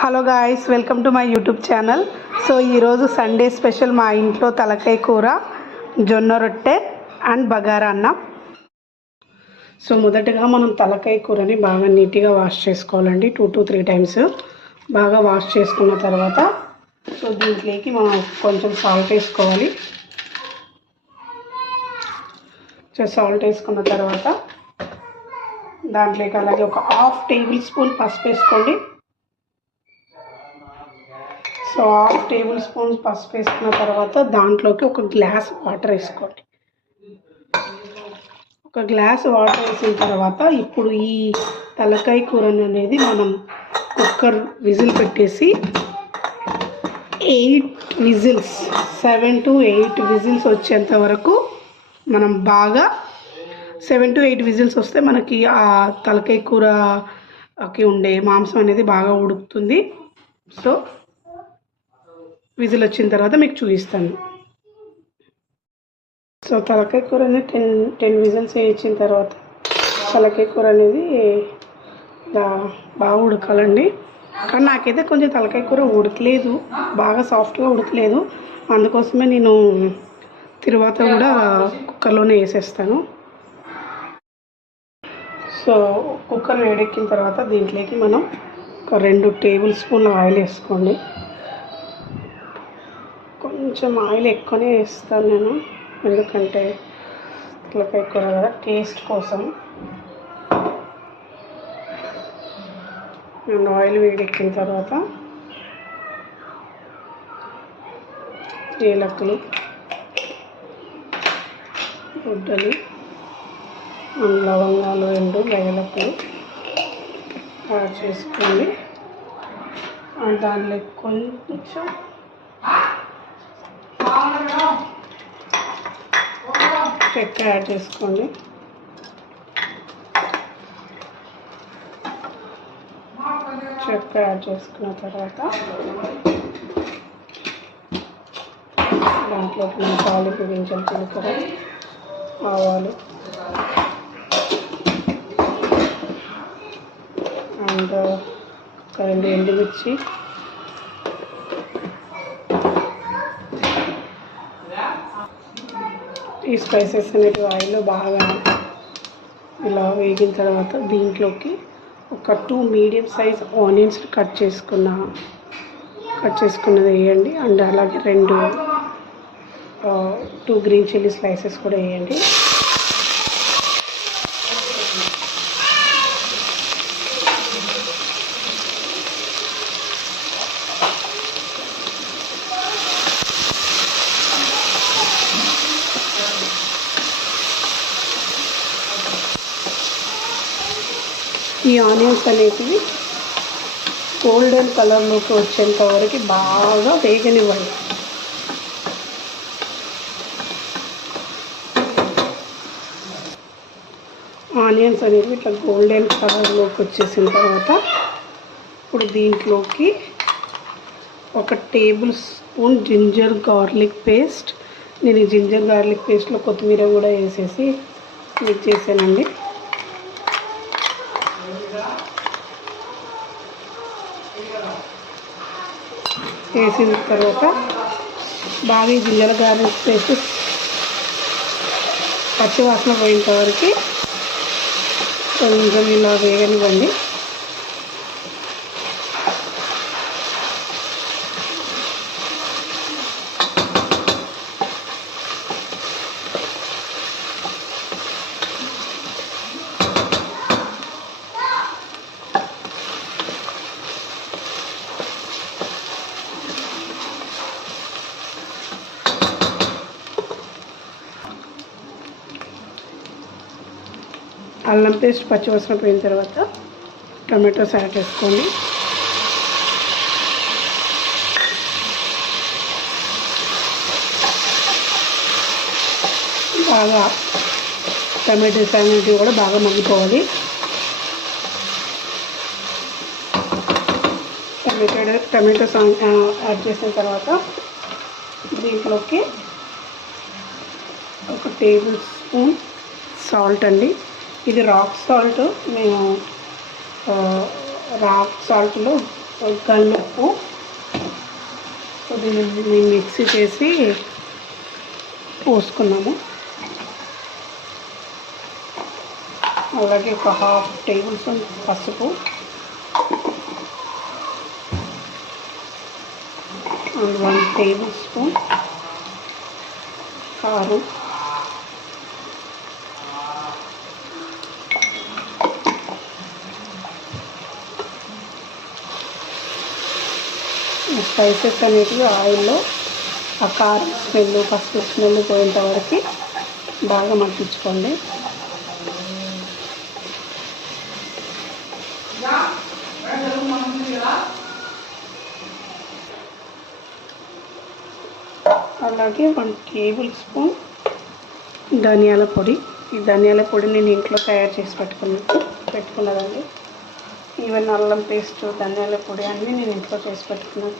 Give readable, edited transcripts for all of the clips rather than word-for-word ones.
Hello guys, welcome to my YouTube channel. So ఈరోజు Sunday special మా ఇంట్లో తలకాయ కూర, జొన్న రొట్టె అండ్ బగారా అన్నం. సో మొదటగా మనం తలకాయ కూరని బాగా నీట్గా వాష్ చేసుకోవాలండి. 2 to 3 టైమ్స్ బాగా వాష్ చేసుకున్న తర్వాత సో దీంట్లోకి మనం కొంచెం సాల్ట్ వేసుకోవాలి. సో సాల్ట్ వేసుకున్న తర్వాత దాంట్లోకి అలాగే ఒక 1/2 టేబుల్ స్పూన్ పసుపు వేసుకోండి. సో 1/2 టేబుల్ స్పూన్స్ పసుపు వేసుకున్న తర్వాత దాంట్లోకి ఒక గ్లాస్ వాటర్ వేసుకోండి. ఒక గ్లాస్ వాటర్ వేసిన తర్వాత ఇప్పుడు ఈ తలకాయ కూర అనేది మనం కుక్కర్ విజిల్ పెట్టేసి 7 to 8 విజిల్స్ వచ్చేంత వరకు మనం బాగా 7 to 8 విజిల్స్ వస్తే మనకి ఆ తలకాయ కూరకి ఉండే మాంసం అనేది బాగా ఉడుకుతుంది. సో విజిల్ వచ్చిన తర్వాత మీకు చూపిస్తాను. సో తలకాయ కూర అనేది 10 విజిల్స్ వేయించిన తర్వాత తలకాయ కూర అనేది బాగా ఉడకాలండి. కానీ నాకైతే కొంచెం తలకాయ కూర ఉడకలేదు, బాగా సాఫ్ట్గా ఉడకలేదు. అందుకోసమే నేను తర్వాత కూడా కుక్కర్లోనే వేసేస్తాను. సో కుక్కర్ వేడెక్కిన తర్వాత దీంట్లోకి మనం ఒక 2 టేబుల్ స్పూన్ల ఆయిల్ వేసుకోండి. కొంచెం ఆయిల్ ఎక్కువనే వేస్తాను నేను, ఎందుకంటే తలకాయ కూర కదా, టేస్ట్ కోసం. నేను ఆయిల్ వేడెక్కిన తర్వాత ఏలకులు, గుడ్డలు, లవంగాలు, 2 యాలకులు యాడ్ చేసుకోండి. దాంట్లో కొంచెం చెక్క యాడ్ చేసుకోండి. చెక్క యాడ్ చేసుకున్న తర్వాత దాంట్లోకి తాలింపు గింజలు, జీలకర్ర, ఆవాలు అండ్ ఒక 2 ఎండుమిర్చి, ఈ స్పైసెస్ అనేవి ఆయిల్లో బాగా ఇలా వేగిన తర్వాత దీంట్లోకి ఒక 2 మీడియం సైజ్ ఆనియన్స్ కట్ చేసుకున్నది వేయండి. అండ్ అలాగే 2 గ్రీన్ చిల్లీ స్లైసెస్ కూడా వేయండి. ఈ ఆనియన్స్ అనేటివి గోల్డెన్ కలర్లోకి వచ్చేంత వరకు బాగా వేగనివ్వండి. ఆనియన్స్ అనేవి ఇట్లా గోల్డెన్ కలర్లోకి వచ్చేసిన తర్వాత ఇప్పుడు దీంట్లోకి ఒక tablespoon ginger garlic paste, నేను ఈ జింజర్ గార్లిక్ పేస్ట్లో కొత్తిమీర కూడా వేసేసి మిక్స్ చేశానండి. వేసిన తర్వాత బాగా ఈ జింజర్ గార్లిక్ పేస్ట్ పచ్చివాసన పోయేంత వరకు కొంచెం ఇలా వేగనివ్వండి. అల్లం పేస్ట్ పచ్చివాసన పోయిన తర్వాత టమాటోస్ యాడ్ చేసుకోండి. బాగా టమాటోస్ అనేవి కూడా బాగా మగ్గిపోవాలి. టమాటోస్ యాడ్ చేసిన తర్వాత దీంట్లోకి ఒక టేబుల్ స్పూన్ సాల్ట్ అండి. ఇది రాక్ సాల్ట్. మేము రాక్ సాల్ట్లో కల్లుప్పు. సో దీన్ని మిక్సీ చేసి పోసుకున్నాము. అలాగే ఒక 1/2 టేబుల్ స్పూన్ పసుపు అండ్ 1 టేబుల్ స్పూన్ కారం, స్పైసెస్ అనేటివి ఆయిల్లో ఆ కారం స్మెల్, పసుపు స్మెల్ పోయేంత వరకు బాగా మగ్గించుకోండి. అలాగే 1 టేబుల్ స్పూన్ ధనియాల పొడి. ఈ ధనియాల పొడి నేను ఇంట్లో తయారు చేసి పెట్టుకున్నదండి. ఈవెన్ అల్లం పేస్ట్, ధనియాల పొడి అన్నీ నేను ఇంట్లో చేసి పెట్టుకున్నాను.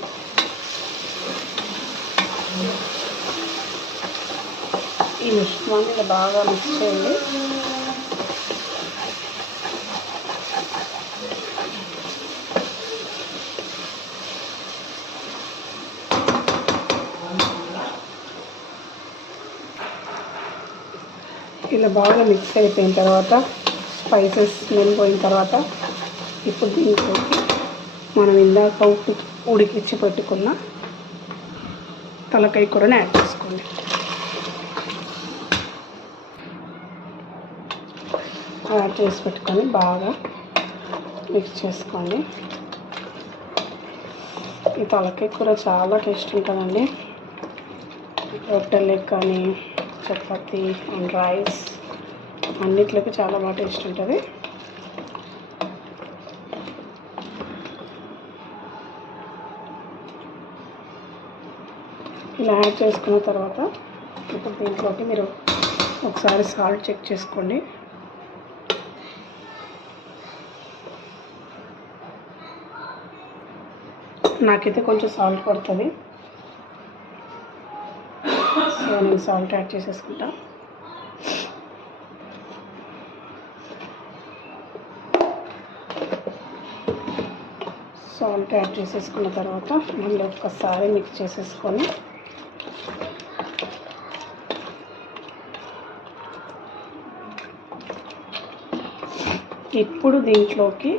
ఈ మిశ్రమాన్ని ఇలా బాగా మిక్స్ చేయండి. ఇలా బాగా మిక్స్ అయిపోయిన తర్వాత, స్పైసెస్ స్మెల్ పోయిన తర్వాత, ఇప్పుడు దీంట్లోకి మనం ఇందాక ఉడికించి పెట్టుకున్న తలకాయ కూరని యాడ్ చేసుకోండి. యాడ్ చేసి పెట్టుకొని బాగా మిక్స్ చేసుకోండి. ఈ తలకాయ కూర చాలా టేస్ట్ ఉంటుందండి. రొట్టెలకు కానీ, చపాతీ అండ్ రైస్ అన్నిట్లోకి చాలా బాగా టేస్ట్ ఉంటుంది. ఇలా యాడ్ చేసుకున్న తర్వాత ఇప్పుడు దీంట్లోకి మీరు ఒకసారి సాల్ట్ చెక్ చేసుకోండి. నాకైతే కొంచెం సాల్ట్ పడుతుంది, సో నేను సాల్ట్ యాడ్ చేసేసుకుంటా. సాల్ట్ యాడ్ చేసేసుకున్న తర్వాత మళ్ళీ ఒక్కసారి మిక్స్ చేసేసుకొని ఇప్పుడు దీంట్లోకి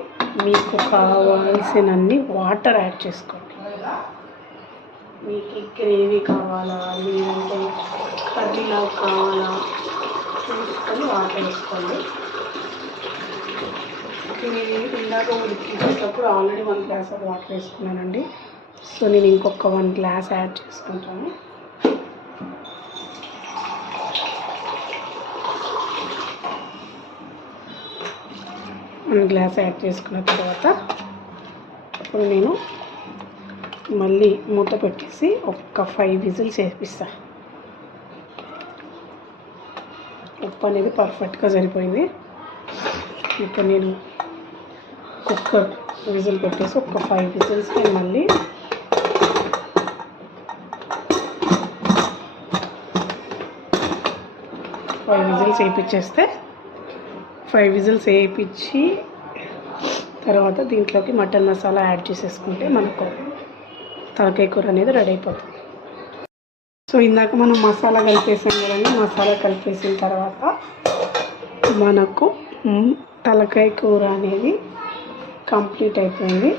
మీకు కావాల్సినన్ని వాటర్ యాడ్ చేసుకోండి. మీకు గ్రేవీ కావాలా లేదంటే కర్రీలా కావాలా చూసుకొని వాటర్ వేసుకోండి. నేను ఇందాక ఉడికించేటప్పుడు ఆల్రెడీ 1 గ్లాస్ ఆఫ్ వాటర్ వేసుకున్నానండి. సో నేను ఇంకొక 1 గ్లాస్ యాడ్ చేసుకుంటాను. గ్లాస్ యాడ్ చేసుకున్న తర్వాత ఇప్పుడు నేను మళ్ళీ మూత పెట్టేసి ఒక 5 విజిల్స్ వేపిస్తాను. ఉప్పు అనేది పర్ఫెక్ట్గా సరిపోయింది. ఇప్పుడు నేను కుక్కర్ విజిల్ పెట్టేసి ఒక 5 విజిల్స్ నేను మళ్ళీ వేయించేస్తే 5 విజిల్స్ వేయించి తర్వాత దీంట్లోకి మటన్ మసాలా యాడ్ చేసేసుకుంటే మనకు తలకాయ కూర అనేది రెడీ అయిపోతుంది. సో ఇందాక మనం మసాలా కలిపేసాం కదండి. మసాలా కలిపేసిన తర్వాత మనకు తలకాయ కూర అనేది కంప్లీట్ అయిపోయింది.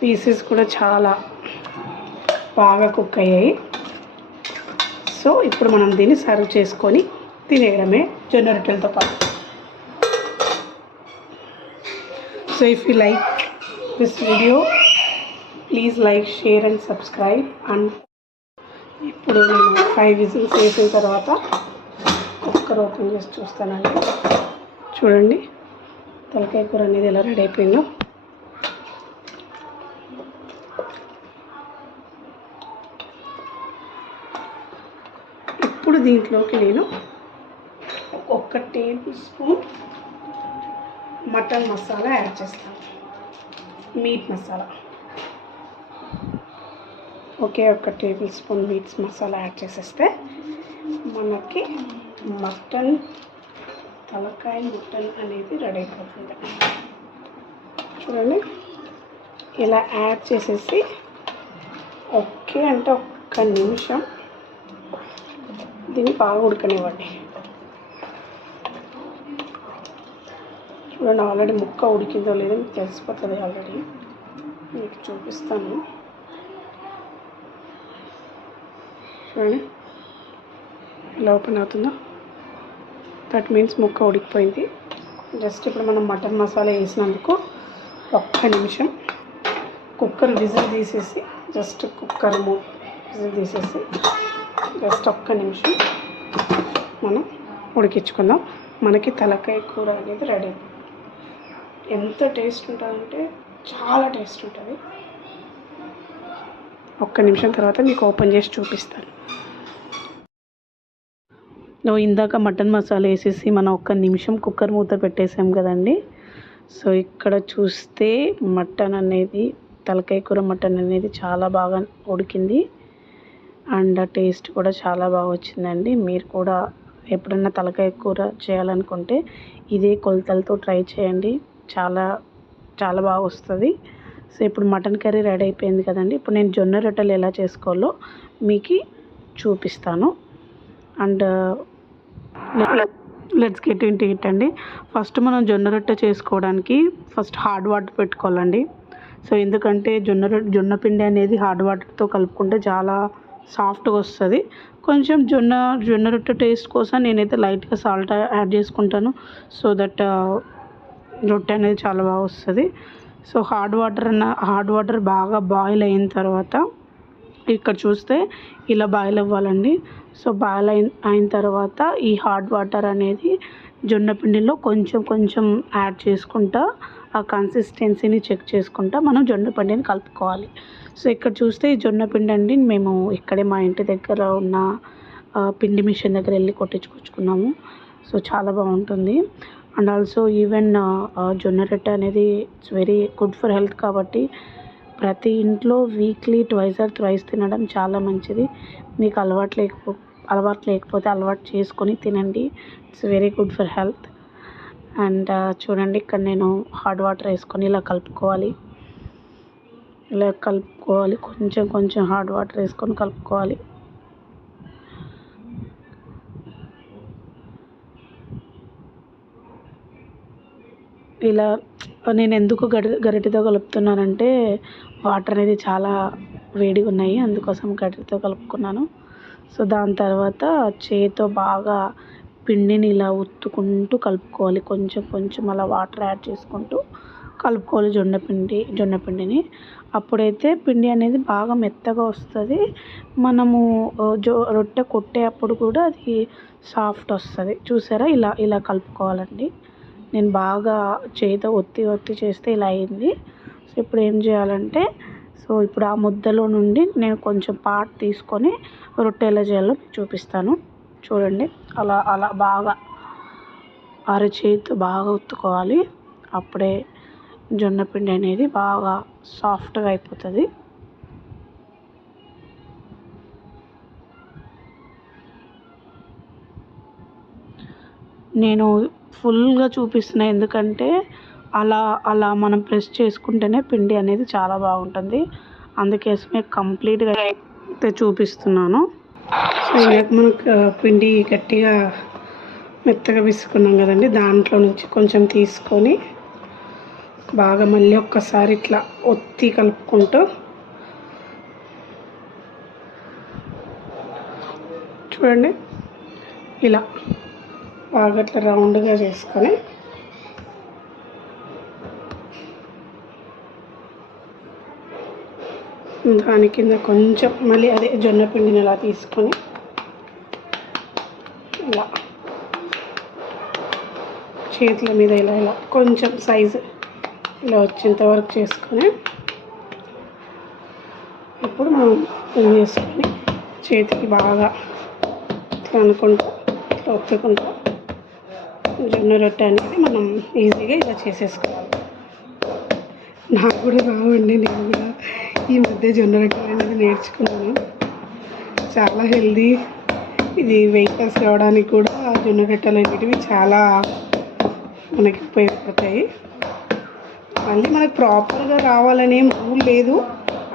పీసెస్ కూడా చాలా బాగా కుక్ అయ్యాయి. సో ఇప్పుడు మనం దీన్ని సర్వ్ చేసుకొని తినేయడమే జొన్న రొట్టెలతో పాటు. So if you like this video, please like, share and subscribe. And ఇప్పుడు నేను 5 విజిల్స్ వేసిన తర్వాత కుక్కర్ ఓపెన్ చేసి చూస్తానండి. చూడండి తలకాయ కూర అనేది ఎలా రెడీ అయిపోయిందో. ఇప్పుడు దీంట్లోకి నేను 1 table spoon mutton masala add చేస్తాను, మీట్ మసాలా. ఒకే 1 table spoon meet masala add చేసేస్తే మనకి మటన్ తలకాయ మటన్ అనేది రెడీ అయిపోతుంది. చూడండి ఇలా యాడ్ చేసేసి ఓకే అంటే ఒక్క నిమిషం దీన్ని బాగా ఉడకనివ్వండి. చూడండి ఆల్రెడీ ముక్క ఉడికిందో లేదో మీకు తెలిసిపోతుంది. ఆల్రెడీ మీకు చూపిస్తాను. చూడండి ఇలా ఓపెన్ అవుతుందో, దట్ మీన్స్ ముక్క ఉడికిపోయింది. జస్ట్ ఇప్పుడు మనం మటన్ మసాలా వేసినందుకు ఒక్క నిమిషం కుక్కర్ విజిల్ తీసేసి జస్ట్ కుక్కర్ విజిల్ తీసేసి జస్ట్ ఒక్క నిమిషం మనం ఉడికించుకుందాం. మనకి తలకాయ కూర అనేది రెడీ. ఎంత టేస్ట్ ఉంటుందంటే చాలా టేస్ట్ ఉంటుంది. ఒక్క నిమిషం తర్వాత మీకు ఓపెన్ చేసి చూపిస్తాను. ఇందాక మటన్ మసాలా వేసేసి మనం ఒక్క నిమిషం కుక్కర్ మూత పెట్టేసాం కదండి. సో ఇక్కడ చూస్తే మటన్ అనేది, తలకాయ కూర మటన్ అనేది చాలా బాగా ఉడికింది అండ్ టేస్ట్ కూడా చాలా బాగా వచ్చిందండి. మీరు కూడా ఎప్పుడన్నా తలకాయ కూర చేయాలనుకుంటే ఇదే కొలతలతో ట్రై చేయండి. చాలా చాలా బాగా వస్తుంది. సో ఇప్పుడు మటన్ కర్రీ రెడీ అయిపోయింది కదండి. ఇప్పుడు నేను జొన్న రొట్టెలు ఎలా చేసుకోవాలో మీకు చూపిస్తాను. And let's get into it అండి. ఫస్ట్ మనం జొన్న రొట్టె చేసుకోవడానికి ఫస్ట్ హార్డ్ వాటర్ పెట్టుకోవాలండి. సో ఎందుకంటే జొన్న పిండి అనేది హార్డ్ వాటర్తో కలుపుకుంటే చాలా సాఫ్ట్గా వస్తుంది. కొంచెం జొన్న రొట్టె టేస్ట్ కోసం నేనైతే లైట్గా సాల్ట్ యాడ్ చేసుకుంటాను. సో దట్ రొట్టె అనేది చాలా బాగా వస్తుంది. సో హార్డ్ వాటర్ బాగా బాయిల్ అయిన తర్వాత ఇక్కడ చూస్తే ఇలా బాయిల్ అవ్వాలండి. సో బాయిల్ అయిన తర్వాత ఈ హార్డ్ వాటర్ అనేది జొన్న పిండిలో కొంచెం కొంచెం యాడ్ చేసుకుంటా ఆ కన్సిస్టెన్సీని చెక్ చేసుకుంటా మనం జొన్న పిండిని కలుపుకోవాలి. సో ఇక్కడ చూస్తే ఈ జొన్న పిండి అండి మేము ఇక్కడే మా ఇంటి దగ్గర ఉన్న పిండి మిషన్ దగ్గర వెళ్ళి కొట్టించుకొచ్చుకున్నాము. సో చాలా బాగుంటుంది. అండ్ ఆల్సో ఈవెన్ జొన్న రొట్టె అనేది it's very good for health కాబట్టి ప్రతి ఇంట్లో వీక్లీ ట్వైస్ ఆర్ థ్రైస్ తినడం చాలా మంచిది. మీకు అలవాటు లేకపోతే అలవాటు చేసుకొని తినండి. It's very good for health. And చూడండి ఇక్కడ నేను హాట్ వాటర్ వేసుకొని ఇలా కలుపుకోవాలి. కొంచెం కొంచెం హాట్ వాటర్ వేసుకొని కలుపుకోవాలి. ఇలా నేను ఎందుకు గరిటెతో కలుపుతున్నానంటే వాటర్ అనేది చాలా వేడిగా ఉన్నాయి, అందుకోసం గరిటెతో కలుపుకున్నాను. సో దాని తర్వాత చేతితో బాగా పిండిని ఇలా ఉత్తుకుంటూ కలుపుకోవాలి. కొంచెం కొంచెం అలా వాటర్ యాడ్ చేసుకుంటూ కలుపుకోవాలి జొన్న పిండిని. అప్పుడైతే పిండి అనేది బాగా మెత్తగా వస్తుంది. మనము రొట్టె కొట్టేటప్పుడు కూడా అది సాఫ్ట్ వస్తుంది. చూసారా ఇలా కలుపుకోవాలండి. నేను బాగా చేతితో ఒత్తి చేస్తే ఇలా అయింది. సో ఇప్పుడు ఏం చేయాలంటే ఇప్పుడు ఆ ముద్దలో నుండి నేను కొంచెం పార్ట్ తీసుకొని రొట్టె ఎలా చేయాలో చూపిస్తాను. చూడండి అలా బాగా అరచేతితో బాగా ఒత్తుకోవాలి. అప్పుడే జొన్న పిండి అనేది బాగా సాఫ్ట్గా అయిపోతుంది. నేను ఫుల్గా చూపిస్తున్నా ఎందుకంటే అలా మనం ప్రెస్ చేసుకుంటేనే పిండి అనేది చాలా బాగుంటుంది. అందుకోసమే కంప్లీట్గా అయితే చూపిస్తున్నాను. సో ఇందాక మనకు పిండి గట్టిగా మెత్తగా విసుకున్నాం కదండి, దాంట్లో నుంచి కొంచెం తీసుకొని బాగా మళ్ళీ ఒక్కసారి ఇట్లా ఒత్తి కలుపుకుంటూ చూడండి ఇలా బాగా ఇట్లా రౌండ్గా చేసుకొని దాని కింద కొంచెం మళ్ళీ అదే జొన్న పిండిని ఇలా తీసుకొని ఇలా చేతుల మీద ఇలా కొంచెం సైజు ఇలా వచ్చేంత వరకు చేసుకొని ఇప్పుడు మనం ఇది చేసుకొని చేతికి బాగా ఇట్లా అనుకుంటూ ఇట్లా ఒత్తుకుంటూ జొన్న రొట్టె అనేది మనం ఈజీగా ఇలా చేసేసుకోవాలి. నాకు కూడా రావండి, నేను కూడా ఈ మధ్య జొన్న రొట్టెలు అనేది నేర్చుకున్నాను. చాలా హెల్దీ. ఇది వెయిట్ లాస్ రావడానికి కూడా జొన్న రొట్టెలు అనేటివి చాలా మనకి ఉపయోగపడతాయి. మళ్ళీ మనకు ప్రాపర్గా రావాలనే రూల్ లేదు,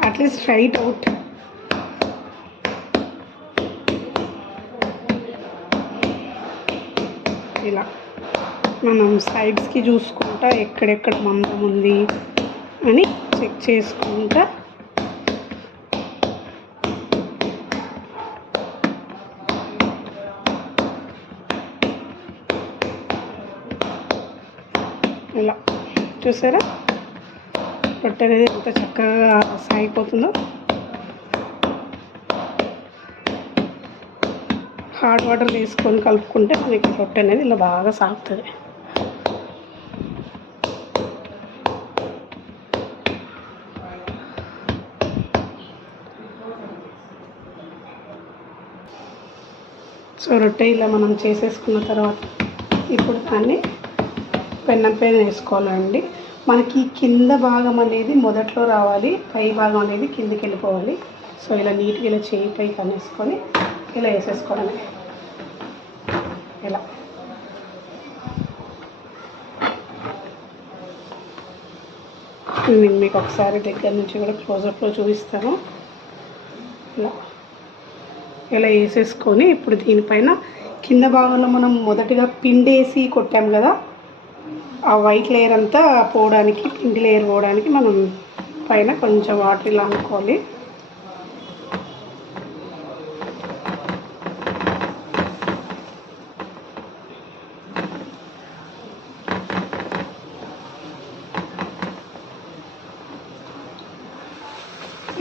అట్లీస్ట్ స్ట్రైట్ అవుట్. ఇలా మనం సైడ్స్కి చూసుకుంటా ఎక్కడెక్కడ మందం ఉంది అని చెక్ చేసుకుంటా ఇలా చూసారా రొట్టె అనేది ఎంత చక్కగా సాగిపోతుందో. హాట్ వాటర్ తీసుకొని కలుపుకుంటే మనకి రొట్టె అనేది ఇలా బాగా సాగుతుంది. సో రొట్టె ఇలా మనం చేసేసుకున్న తర్వాత ఇప్పుడు దాన్ని పెన్నం పైన వేసుకోవాలండి. మనకి కింద భాగం అనేది మొదట్లో రావాలి, పై భాగం అనేది కిందికి వెళ్ళిపోవాలి. సో ఇలా నీట్గా ఇలా చేయి పై కనేసుకొని ఇలా వేసేసుకోవడమే. ఇలా నేను మీకు ఒకసారి దగ్గర నుంచి కూడా క్లోజప్లో చూపిస్తాను. ఇలా వేసేసుకొని ఇప్పుడు దీనిపైన కింద భాగంలో మనం మొదటిగా పిండేసి కొట్టాం కదా, ఆ వైట్ లేయర్ అంతా పోవడానికి, పిండి లేయర్ పోవడానికి మనం పైన కొంచెం వాటర్ ఇలా అనుకోవాలి.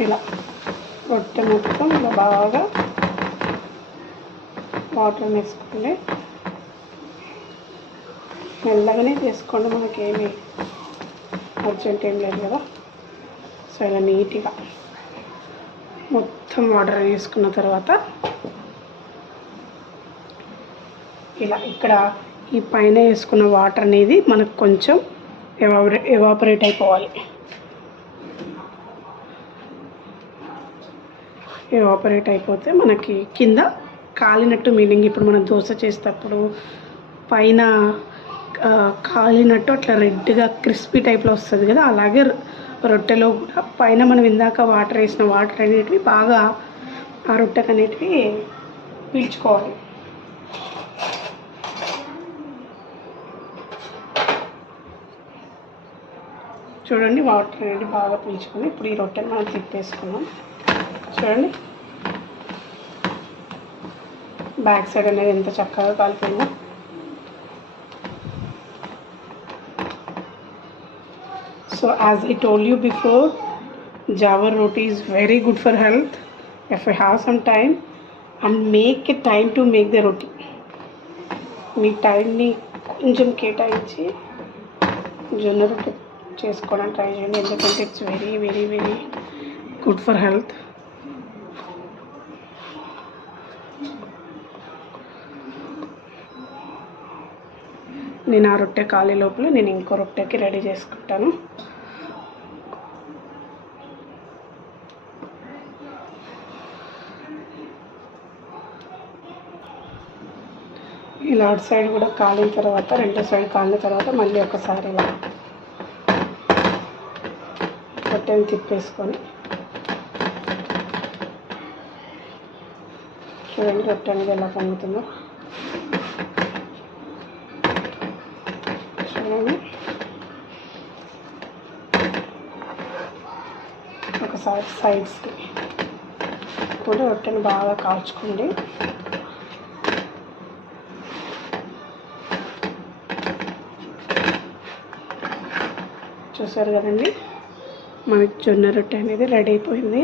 ఇలా రొట్టె మొత్తం ఇలా బాగా వాటర్ వేసుకోండి. మెల్లగానే చేసుకోండి, మనకేమి అర్జెంట్ ఏం లేదు కదా. సో ఇలా నీట్గా మొత్తం వాటర్ వేసుకున్న తర్వాత ఇలా ఇక్కడ ఈ పైన వేసుకున్న వాటర్ అనేది మనకు కొంచెం ఎవాపరేట్ అయిపోవాలి. ఎవాపరేట్ అయిపోతే మనకి కింద కాలినట్టు, మీనింగ్ ఇప్పుడు మనం దోశ చేసేటప్పుడు పైన కాలినట్టు అట్లా రెడ్గా క్రిస్పీ టైప్లో వస్తుంది కదా, అలాగే రొట్టెలో కూడా పైన మనం ఇందాక వాటర్ వేసిన వాటర్ అనేటివి బాగా ఆ రొట్టెకి అనేటివి పీల్చుకోవాలి. చూడండి వాటర్ అనేది బాగా పీల్చుకొని ఇప్పుడు ఈ రొట్టెని మనం తిప్పేసుకున్నాం. చూడండి బ్యాక్ సైడ్ అనేది ఎంత చక్కగా కాలిపోయిందో. So as I told you before, Jawar roti is very good for health. If you have some time and make a time to make the roti. మీ టైంని కొంచెం కేటాయించి జొన్న రొట్టె చేసుకోవడానికి ట్రై చేయండి, ఎందుకంటే it's very very very good for health. నేను ఆ రొట్టె కాలే లోపల నేను ఇంకో రొట్టెకి రెడీ చేసుకుంటాను. ఇలా అటు సైడ్ కూడా కాలిన తర్వాత, రెండో సైడ్ కాలిన తర్వాత మళ్ళీ ఒకసారి ఇలా రొట్టెని తిప్పేసుకొని చూడండి రొట్టె అనేది ఎలా పొంగుతుందో. చూడండి ఒకసారి సైడ్స్కి కూడా రొట్టెని బాగా కాల్చుకోండి. చూసారు కదండి మనకి జొన్న రొట్టె అనేది రెడీ అయిపోయింది.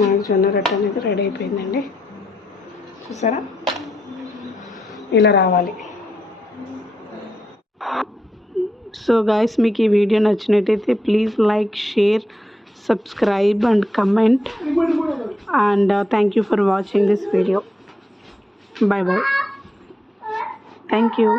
మనకి జొన్న రొట్టె అనేది రెడీ అయిపోయిందండి. చూసారా ఇలా రావాలి. సో గైస్ మీకు ఈ వీడియో నచ్చినట్టయితే please like, share, subscribe and comment, and thank you for watching this video. Bye bye. Thank you.